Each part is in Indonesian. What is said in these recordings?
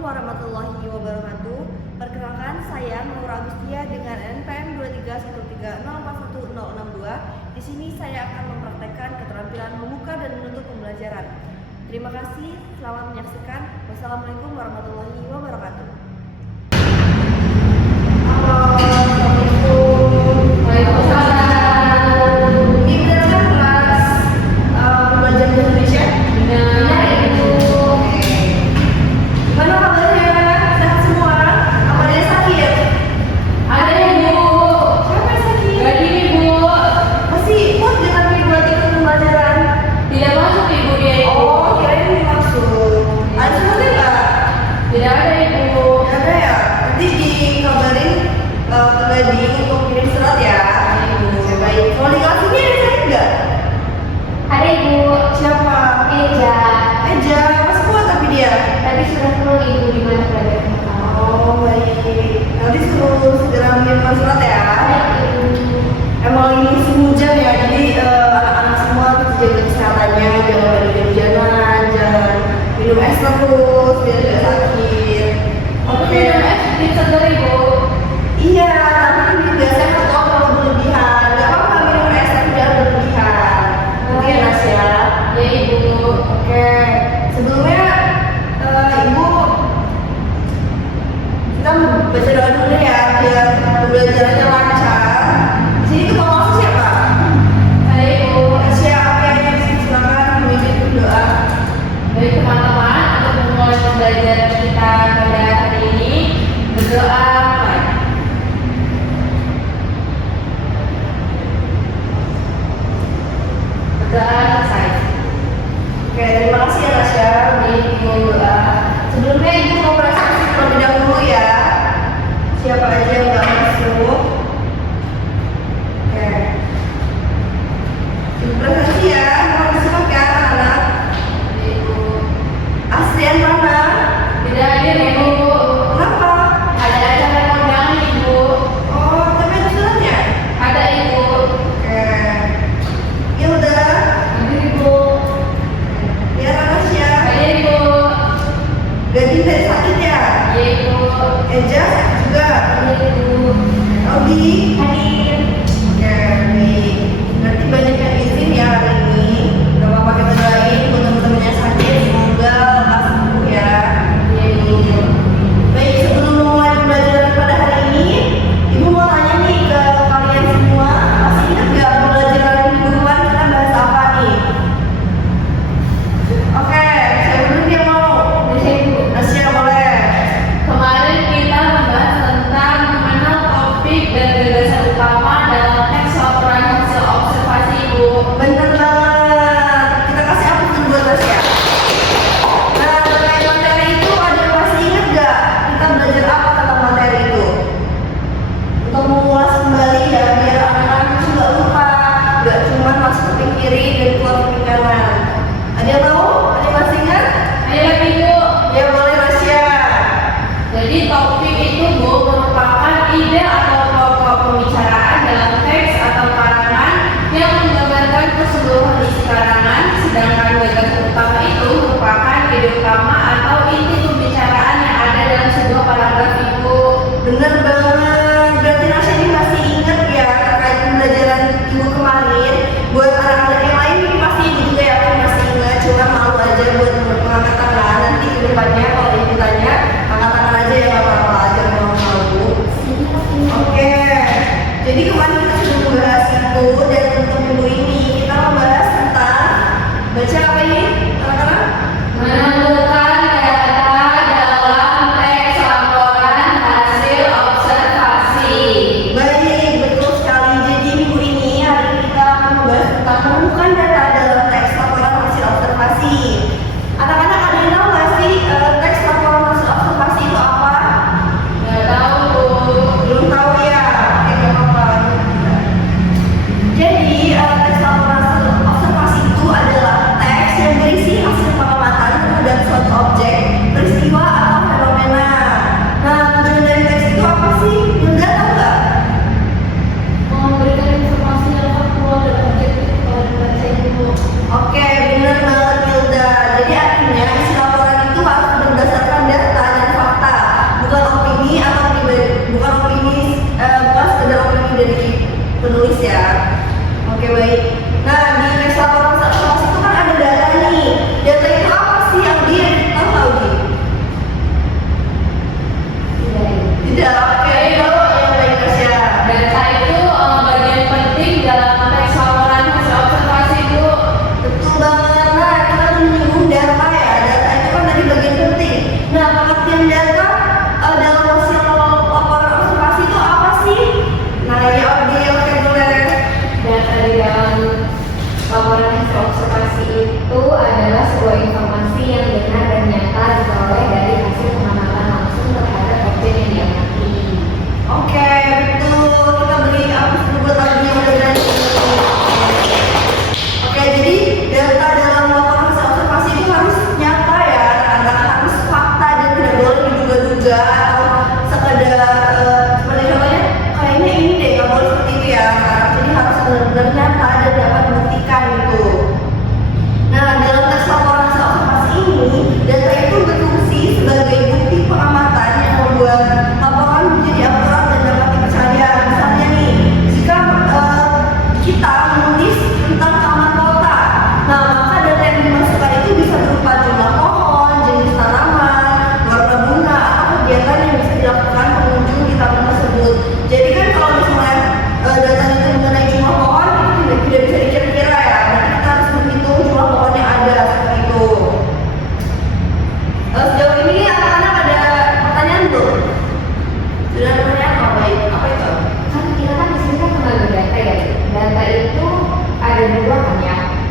warahmatullahi wabarakatuh. Perkenalkan, saya Nur Agustia dengan NPM 231304162. Di sini saya akan mempraktekkan keterampilan membuka dan menutup pembelajaran. Terima kasih, selamat menyaksikan. Wassalamualaikum warahmatullahi wabarakatuh. Halo, Assalamualaikum. Waalaikumsalam. Ini benar kan kelas pembelajaran bahasa Indonesia? Benar, Ibu. Gimana kabarnya? Sehat semua? Apa ada yang sakit? Ada, Ibu. Siapa yang sakit? Gak gini, Bu. Masih mood dengan buat ikut pembelajaran? Tidak masuk, Ibu, dia, Ibu. Oh, kirain dimaksud. Ada semuanya nggak? Tidak ada, Ibu. Nggak ada ya? Nanti dikabarin ke Gading untuk kirim surat ya. Oke, baik. Kalau di kelas ini ada sakit nggak? Ada, Ibu. Siapa? Eja. Eja, masih kuat tapi dia. Tadi sudah keluar, Ibu, di mana pelajaran pertama. Oh, baik. Nanti suruh segera mengirimkan surat ya. Baik, Ibu. Emang ini musim hujan ya, jadi anak-anak semua harus jaga kesehatannya, jangan pada hujanan, jangan minum es terus, biar tidak sakit. Oke. Minum segar, Ibu. Iya, tapi tidak sehat kok kalau berlebihan. Gak apa-apa minum es, tapi jangan berlebihan. Mungkin Nas ya. Ya, Ibu. Oke. Sebelumnya, Ibu, kita baca doa dulu ya, biar pembelajarannya lancar. Sini tuh mau masuk siapa? Ada, Ibu. Siapa yang silakan memimpin berdoa. Baik, teman-teman, untuk memulai pembelajaran kita pada hari ini, berdoa mulai. Berdoa selesai. Oke, terima kasih ya Nasya di doa. Sebelumnya Ibu mau presentasi terlebih dahulu ya. Siapa aja yang nggak masuk? Oke. Ibu presentasi ya. Mau disilakan anak. Ibu. Aslian mana? Tidak hadir, Ibu. Kenapa? Ada acara kondangan, Ibu. Oh, tapi ada suratnya. Ada, Ibu. Oke. Ya udah. Hadir, Ibu. Ya Nasya. Hadir, Ibu. Gading dari sakit ya. Ya, Ibu. Eja sakit juga. Hadir, Ibu. Robi. Hadir. Oke, baik. Nanti banyak yang izin ya hari ini. Gak apa-apa kita doain buat teman-teman yang sakit. Semoga lekas sembuh ya. Ya, Ibu. Baik, sebelum memulai pembelajaran pada hari ini, Ibu mau tanya nih ke kalian semua. Masih ingat gak pembelajaran minggu kemarin kita bahas apa nih? Oke, saya dulu dia mau. Bisa, Ibu. Nasya boleh. Kemarin kita membahas tentang mengenal topik dan gagasan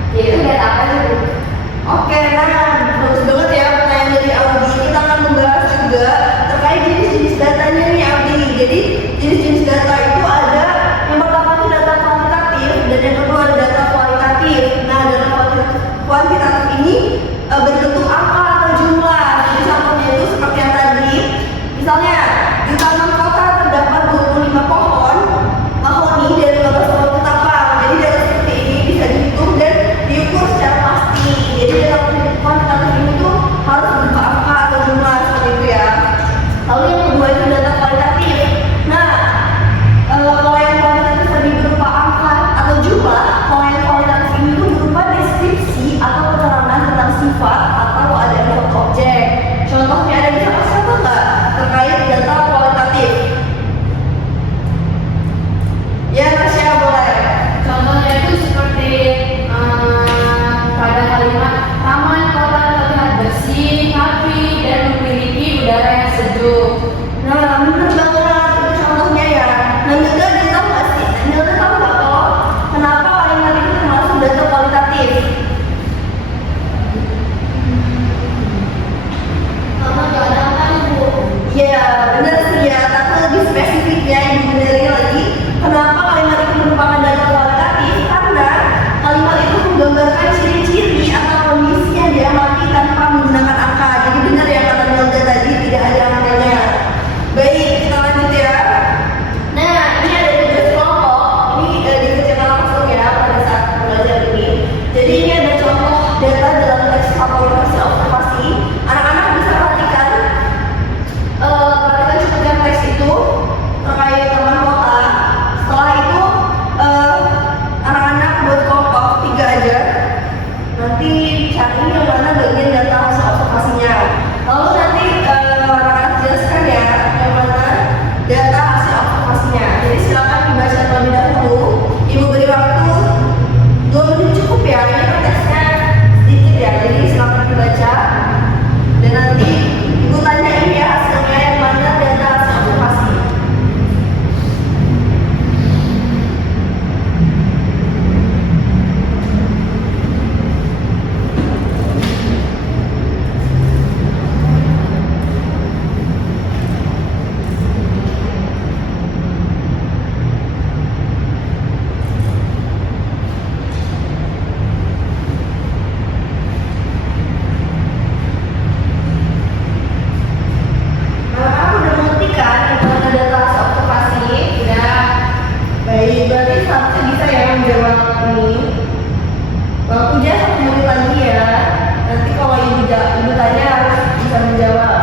Ya itu data apa sih? Oke, nah bagus banget ya pertanyaan dari Audi. Kita akan membahas juga terkait jenis-jenis datanya nih Audi. Jadi jenis-jenis data itu ada yang pertama itu data kuantitatif dan yang kedua ada data kualitatif. Nah, data kuantitatif ini berbentuk angka atau jumlah. Jadi contohnya itu seperti yang tadi. Misalnya di taman kota terdapat 25 pohon mahoni dari 15 pohon ketapang. Jadi data seperti ini bisa dihitung dan diukur secara pasti. Jadi data kuantitatif ini tuh harus berupa angka atau jumlah seperti itu ya. Lalu yang kedua itu data kualitatif. Nah, kalau yang kualitatif tadi berupa angka atau jumlah, kalau yang kualitatif ini tuh berupa deskripsi atau keterangan tentang sifat atau adanya objek. Contohnya ada bisa kasih contoh nggak terkait data kualitatif? Ya, Tasya boleh. Contohnya itu seperti pada kalimat taman kota terlihat bersih, rapi, dan memiliki udara yang sejuk. Nah, bener banget itu contohnya ya. Nah, juga ada tahu nggak sih? Nilai tahu nggak kalau kenapa kalimat itu termasuk data kualitatif? Karena nggak ada angkanya, Bu. Ya, benar sih ya. Tapi lebih spesifiknya yang dibenerin lagi, kenapa kalimat itu merupakan data kualitatif? Karena kalimat itu menggambarkan ciri-ciri atau kondisi yang diamati tanpa menggunakan angka. Jadi benar ya kata Melda tadi, tidak ada angkanya. Baik, kita lanjut ya. Nah, ini ada tugas kelompok. Ini dikerjakan langsung ya pada saat belajar ini. Jadi ini ada contoh data dalam teks laporan hasil observasi. Anak-anak bisa perhatikan cuplikan teks itu terkait taman kota. Setelah itu anak-anak buat kelompok 3 aja. Nanti cari yang mana bagian data hasil observasinya. Lalu nanti anak-anak jelaskan ya yang mana data hasil observasinya. Jadi silakan dibaca terlebih dahulu. Ibu beri waktu 2 menit cukup ya. Ini kan teksnya sedikit ya. Jadi silakan dibaca. Dan nanti ibu tanyain ya hasilnya yang mana data hasil observasi. Anak-anak udah mengerti kan yang mana data hasil observasi? Udah. Baik, berarti seharusnya bisa ya menjawab ini. Waktunya 1 menit lagi ya. Nanti kalau ibu tanya harus bisa menjawab.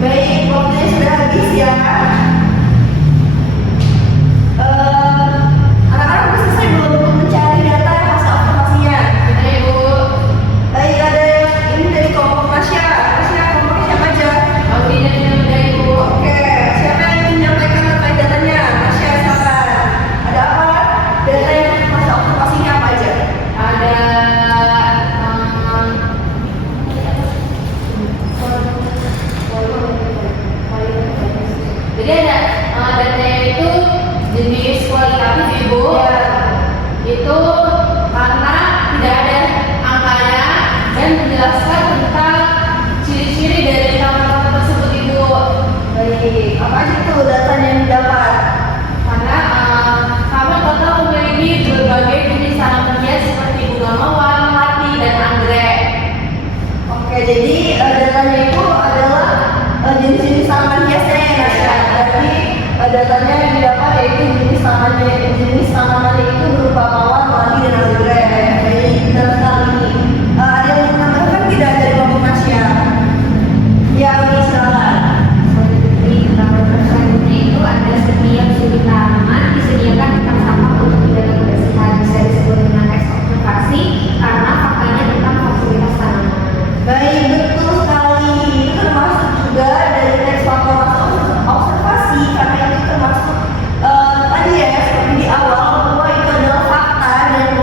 Baik, waktunya sudah habis ya. Anak-anak udah selesai belum untuk mencari data hasil observasinya? Kita Ibu. Baik, ada ini dari kelompok Tasya. Tasya, kelompoknya siapa aja? Audi dan Melda, Ibu. Oke, siapa yang ingin menyampaikan terkait datanya? Tasya, silakan. Ada apa? Data yang hasil observasinya apa aja? Ada jadi ada datanya itu jenis kualitatif, Ibu. Ya. Itu karena tidak ada angkanya dan menjelaskan tentang ciri-ciri dari taman-taman tersebut, Ibu. Baik, apa aja tuh datanya yang didapat? Karena taman kota memiliki berbagai jenis tanaman hias seperti bunga mawar, melati, dan anggrek. Oke, jadi datanya itu adalah jenis-jenis tanaman hiasnya ya, Tasya. Berarti datanya yang didapat yaitu jenis tanamannya itu berupa mawar, melati, dan anggrek. Baik, benar sekali. Ada yang ingin menambahkan tidak dari kelompok Tasya? Ya, Umi, silakan. Di taman selanjutnya itu ada setiap sudut tanaman disediakan tempat sampah untuk menjaga kebersihan. Bisa disebut dengan teks observasi karena faktanya tentang fasilitas tanaman. Baik, betul sekali. Itu termasuk juga dari teks laporan observasi karena itu termasuk tadi ya seperti di awal bahwa itu adalah fakta dan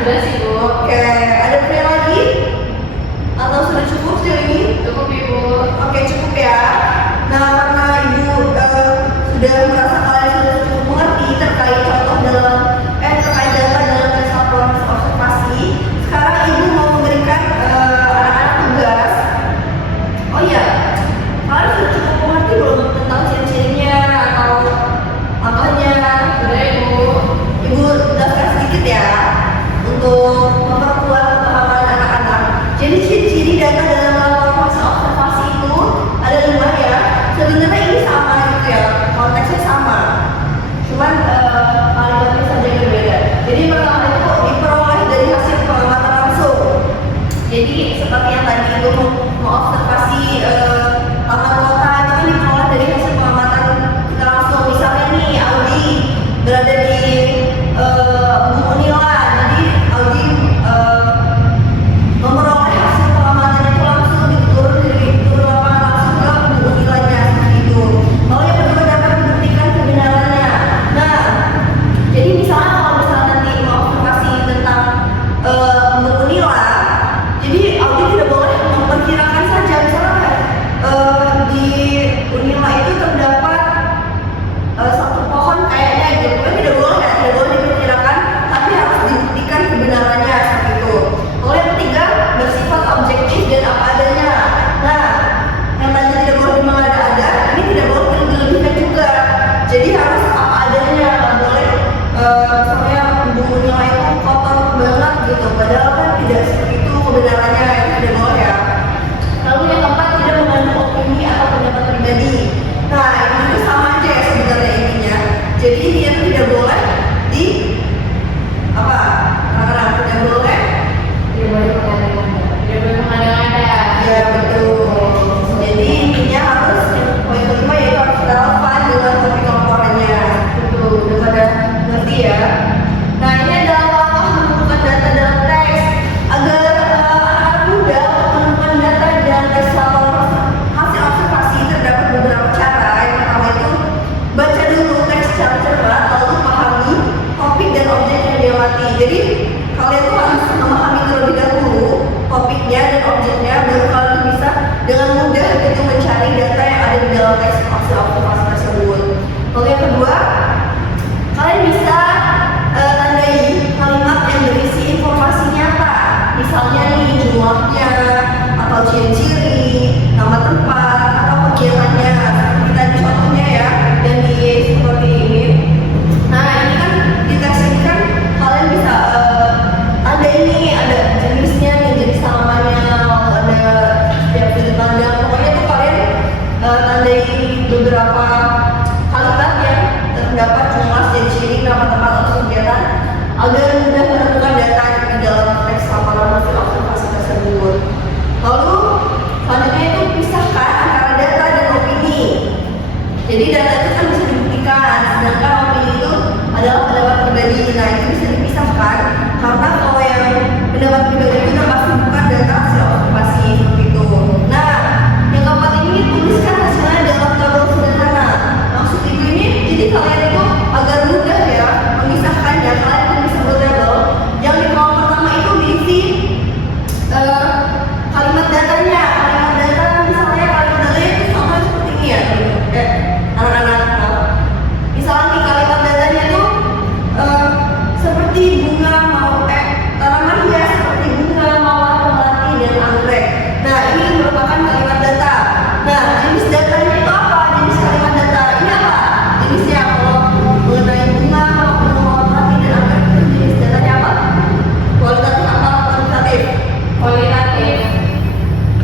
Udah sih Bu. Oke, ada pertanyaan lagi? Atau sudah cukup sejauh ini? Cukup Ibu. Oke, cukup ya. Nah, karena Ibu sudah merasa kalian sudah cukup mengerti terkait contoh terkait data dalam tes laporan observasi, sekarang Ibu mau memberikan anak-anak tugas. Oh iya, kalian sudah cukup mengerti belum tentang ciri-cirinya atau contohnya? Udah Ibu. Ibu jelaskan sedikit ya untuk memperkuat pemahaman anak-anak. Jadi ciri-ciri data dalam laporan hasil observasi itu ada 5 ya. Sebenarnya ini sama gitu ya, konteksnya sama. Cuman kalimatnya saja yang berbeda. Jadi pertama itu diperoleh dari hasil pengamatan langsung. Jadi seperti yang tadi itu mengobservasi taman kota itu kan diperoleh dari hasil pengamatan kita langsung. Misalnya nih Audi berada di Bu Unila, jadi Audi memperoleh hasil pengamatan itu langsung turun lapangan langsung ke Bu Unilanya seperti itu. Lalu yang kedua dapat membuktikan kebenarannya. Nah, jadi misalnya kalau misalnya nanti mengobservasi tentang Bu Unila, jadi Audi tidak boleh memperkirakan saja misalnya di Unila itu terdapat satu pohon kayaknya gitu kan, tidak boleh diperkirakan, tapi harus dibuktikan kebenarannya seperti itu. Lalu yang ketiga bersifat objektif dan apa adanya. Nah, yang tadi tidak boleh mengada-ada, ini tidak boleh dilebihkan juga. Jadi harus apa adanya, nggak boleh misalnya bumbunya itu kotor banget gitu, padahal kan tidak seperti itu kebenarannya, yang tidak boleh ya. Lalu yang keempat tidak mengandung opini atau pendapat pribadi. Nah, ini sama aja ya sebenarnya intinya. Jadi ini yang tidak boleh di apa? Karena tidak boleh. Tidak boleh mengada-ngada. Tidak boleh mengada-ngada. Ya betul. Jadi intinya harus poin kelima yaitu harus relevan dengan topik laporannya. Betul. Udah pada ngerti ya. Nah, ini adalah langkah menentukan data dalam teks agar anak muda menemukan data dalam teks laporan hasil observasi. Terdapat beberapa cara. Yang pertama itu baca dulu teks secara cermat, lalu pahami topik dan objek yang diamati. Jadi kalian tuh harus memahami terlebih dahulu topiknya dan objeknya, baru kalian bisa dengan mudah gitu mencari data yang ada di dalam teks hasil observasi tersebut. Lalu yang kedua, kalian bisa tandai kalimat yang berisi informasi nyata, misalnya nih jumlahnya atau ciri-ciri, nama tempat atau kegiatannya. Seperti tadi contohnya ya, dan di seperti ini. Nah, ini kan di teks ini kan kalian bisa ada ini, ada jenisnya nih, jenis tanamannya, lalu ada setiap sudut pandang. Pokoknya tuh kalian tandai beberapa kalimat yang terdapat jumlah, ciri-ciri, nama tempat atau kegiatan agar mudah menemukan data di dalam teks laporan hasil observasi tersebut. Lalu selanjutnya itu pisahkan antara data dan opini. Jadi data itu kan bisa dibuktikan, sedangkan opini itu adalah pendapat pribadi. Nah, itu bisa dipisahkan karena kalau yang pendapat pribadi itu termasuk bukan data hasil observasi seperti itu. Nah, yang keempat ini tuliskan hasilnya dalam tabel sederhana. Maksud ibu ini, jadi kalian itu agar mudah ya memisahkannya, kalian itu bisa buat tabel yang di kolom pertama itu diisi kalimat datanya. Kalimat data misalnya kalimat datanya itu sama seperti ini ya, anak-anak. Misalnya nih kalimat datanya itu seperti bunga tanaman hias seperti bunga, mawar, melati dan anggrek. Nah, ini merupakan kalimat data. Nah, jenis datanya itu apa? Jenis kalimat data ini apa? Jenisnya kalau mengenai bunga, mawar, melati dan anggrek itu jenis datanya apa? Kualitatif atau kuantitatif? Kualitatif.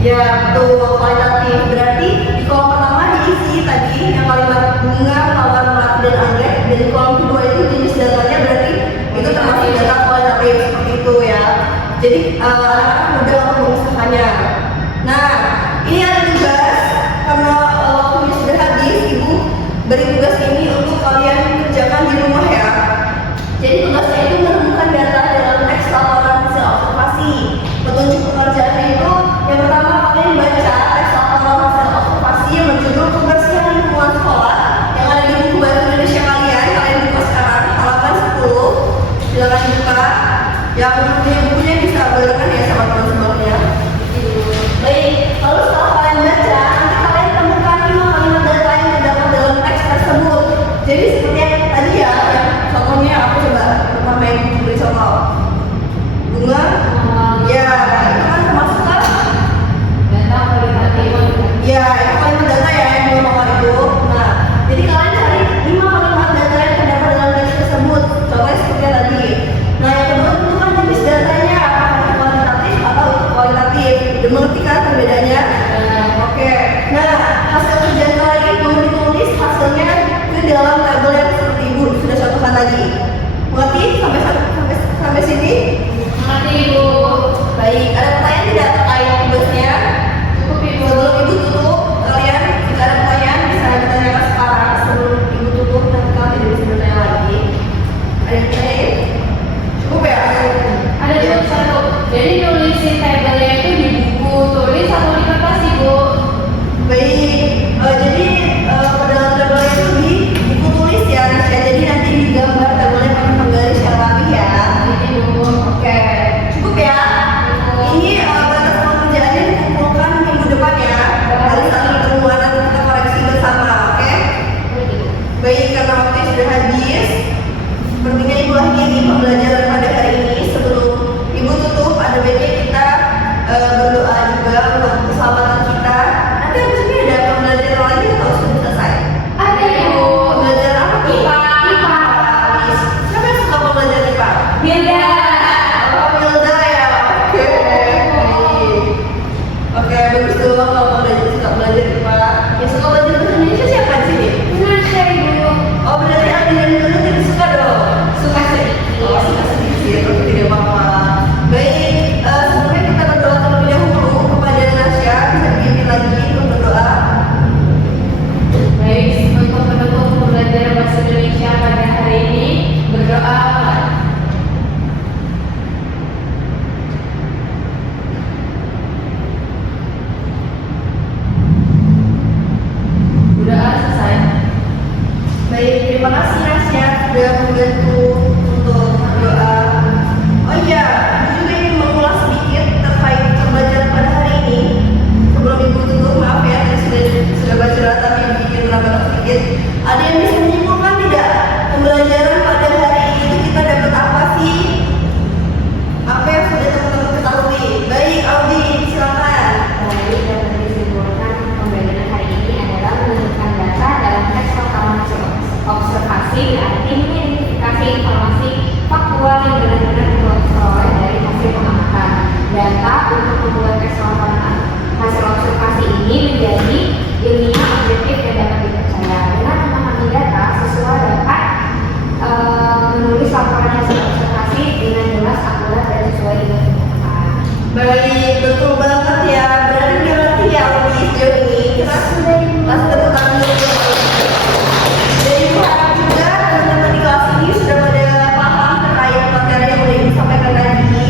Ya, betul, kualitatif. Berarti di kolom pertama diisi tadi yang kalimat bunga, mawar, melati dan anggrek, dan di kolom kedua itu jenis datanya berarti itu termasuk data kualitatif seperti itu ya. Jadi anak-anak mudah untuk memisahkannya. Nah, ini ada tugas karena waktunya sudah habis, ibu beri tugas ini untuk kalian kerjakan di rumah ya. Jadi tugasnya itu menemukan data dalam teks laporan hasil observasi. Petunjuk pengerjaannya itu yang pertama kalian baca teks laporan hasil observasi yang berjudul kebersihan lingkungan sekolah yang ada di buku bahasa Indonesia kalian buka sekarang halaman 10. Silakan dibuka. Yang hasil kerjaan kalian itu ditulis hasilnya ke dalam tabel yang seperti Ibu sudah contohkan tadi. Mengerti sampai sini? Nanti Ibu. Baik, ada pertanyaan tidak terkait tugasnya? Cukup Ibu. Sebelum Ibu tutup, kalian jika ada pertanyaan bisa ditanyakan sekarang sebelum Ibu tutup dan kalian tidak bisa bertanya lagi. Ada yang bertanya? Cukup ya? Ada cuma satu. Jadi nulisin tabelnya itu di buku tulis atau di kertas Ibu? Baik, jadi pada tabel itu di buku tulis ya, Nasya. Jadi nanti digambar tabelnya pakai penggaris yang rapi ya. Ini Ibu. Oke, cukup ya. Ini batas pekerjaannya dikumpulkan minggu depan ya. Hari satu pertemuan nanti kita koreksi bersama, oke? Baik, karena waktu sudah habis, sepertinya Ibu akhiri pembelajaran pada hari ini. Sebelum Ibu tutup, ada baiknya kita berdoa juga untuk keselamatan kita. Nanti habis ini ada pembelajaran lagi atau sudah selesai? Ada Ibu. Pembelajaran apa tuh? IPA. Siapa yang suka pembelajaran IPA? Hilda. Oh, Hilda ya. Oke. Baik. Oke, bagus tuh kalau suka belajar IPA. Yang suka belajar bahasa Indonesia siapa di sini? Nasya Ibu. Oh, berarti Adi dan Hilda tidak suka dong? Suka sedikit. Oh, suka sedikit, tapi tidak apa-apa. Baik, sebelumnya kita berdoa terlebih dahulu kepada Nasya. Bisa dipimpin lagi untuk berdoa. Baik, untuk menutup pembelajaran bahasa Indonesia pada hari ini, berdoa. Berdoa selesai. Baik, terima kasih Nasya sudah membantu untuk berdoa. Oh iya, Ibu juga ingin mengulas sedikit terkait pembelajaran pada hari ini. Sebelum Ibu tutup, maaf ya, tadi sudah baca tapi Ibu ingin menambahkan sedikit. Ada yang bisa menyimpulkan tidak pembelajaran pada hari ini kita dapat apa sih? Apa yang sudah teman-teman ketahui? Baik, Audi, silakan. Baik, dapat disimpulkan pembelajaran hari ini adalah menentukan data dalam teks laporan hasil observasi, berarti mengidentifikasi informasi faktual yang benar-benar diperoleh dari hasil pengamatan. Data untuk membuat teks laporan hasil observasi ini menjadi ilmiah, objektif, dan dapat dipercaya. Dengan memahami data, siswa dapat menulis laporan hasil observasi dengan jelas, akurat, dan sesuai dengan kenyataan. Baik, betul banget ya. Berarti ya Audi sejauh ini kita sudah tepuk tangan dulu. Jadi Ibu harap juga teman-teman di kelas ini sudah pada paham terkait materi yang sudah Ibu sampaikan tadi.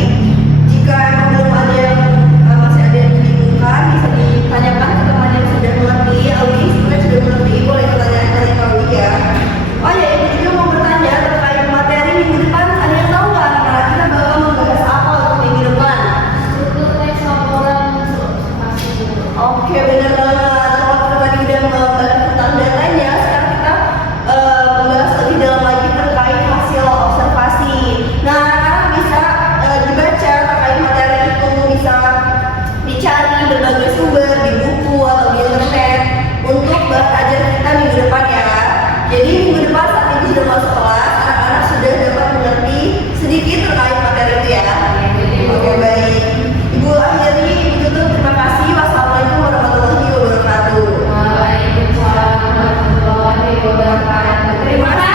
Jika emang belum ada yang masih ada yang dibingungkan, bisa ditanyakan ke teman yang sudah mengerti. Audi sebenarnya sudah mengerti, boleh tanya ke Audi ya. Oh ya, Ibu juga mau bertanya terkait materi minggu depan. Ada yang tahu nggak? Nah, kita bakal membahas apa untuk minggu depan? Struktur teks laporan hasil observasi. Oke, benar banget. Kalau kita tadi udah membahas tentang datanya, sekarang kita membahas lebih dalam lagi terkait hasil observasi. Nah, sekarang bisa dibaca terkait materi itu, bisa dicari berbagai sumber di buku atau di internet untuk bahan ajar kita minggu depan ya. Jadi minggu depan saat Ibu sudah masuk kelas, anak-anak sudah dapat mengerti sedikit terkait materi itu ya. Oke, baik. Ibu akhiri, Ibu tutup. Terima kasih. Wassalamualaikum warahmatullahi wabarakatuh. Waalaikumsalam warahmatullahi wabarakatuh. Terima kasih.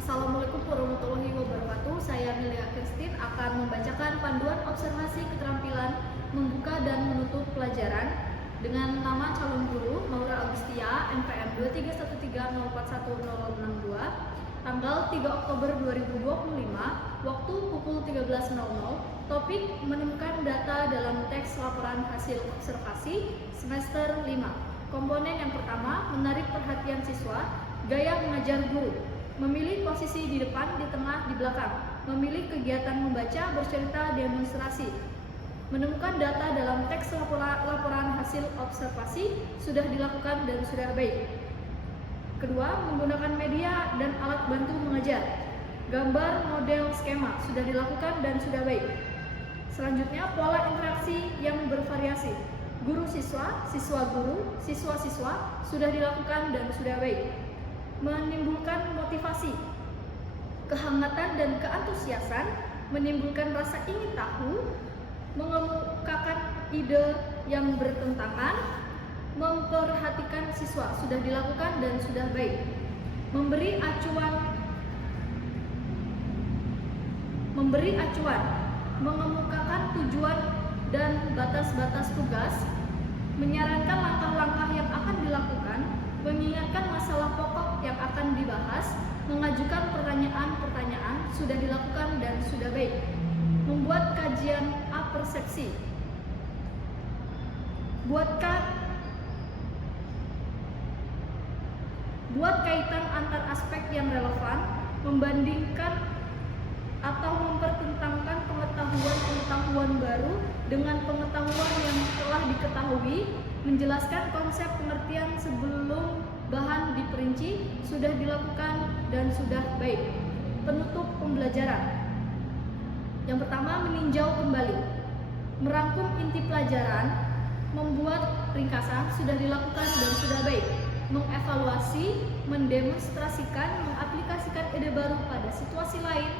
Assalamualaikum warahmatullahi wabarakatuh. Saya Milia Kirstin akan membacakan panduan observasi keterampilan membuka dan menutup pelajaran dengan nama calon guru Maura Agustia, NPM 23130410062, tanggal 3 Oktober 2025, waktu pukul 13.00. Topik menemukan data dalam teks laporan hasil observasi semester 5. Komponen yang pertama, menarik perhatian siswa, gaya mengajar guru. Memilih posisi di depan, di tengah, di belakang. Memilih kegiatan membaca, bercerita, demonstrasi. Menemukan data dalam teks laporan hasil observasi sudah dilakukan dan sudah baik. Kedua, menggunakan media dan alat bantu mengajar. Gambar model skema sudah dilakukan dan sudah baik. Selanjutnya, pola interaksi yang bervariasi. Guru siswa, siswa guru, siswa siswa sudah dilakukan dan sudah baik. Menimbulkan motivasi. kehangatan dan keantusiasan, menimbulkan rasa ingin tahu, mengemukakan ide yang bertentangan, memperhatikan siswa sudah dilakukan dan sudah baik, memberi acuan, mengemukakan tujuan dan batas-batas tugas, menyarankan langkah-langkah yang akan dilakukan, mengingatkan masalah pokok yang akan dibahas, mengajukan pertanyaan-pertanyaan sudah dilakukan dan sudah baik, membuat kajian apersepsi, buat kaitan antar aspek yang relevan, membandingkan atau mempertentangkan pengetahuan baru dengan pengetahuan yang telah diketahui, menjelaskan konsep pengertian sebelum bahan diperinci, sudah dilakukan dan sudah baik. Penutup pembelajaran. Yang pertama, meninjau kembali, merangkum inti pelajaran, membuat ringkasan, sudah dilakukan dan sudah baik, mengevaluasi, mendemonstrasikan, mengaplikasikan ide baru pada situasi lain,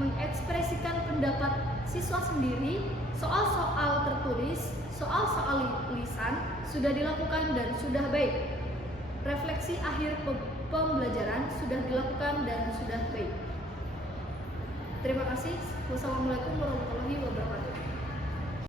mengekspresikan pendapat siswa sendiri, soal-soal tertulis, soal-soal lisan, sudah dilakukan dan sudah baik. Refleksi akhir pembelajaran sudah dilakukan dan sudah baik. Terima kasih. Wassalamualaikum warahmatullahi wabarakatuh.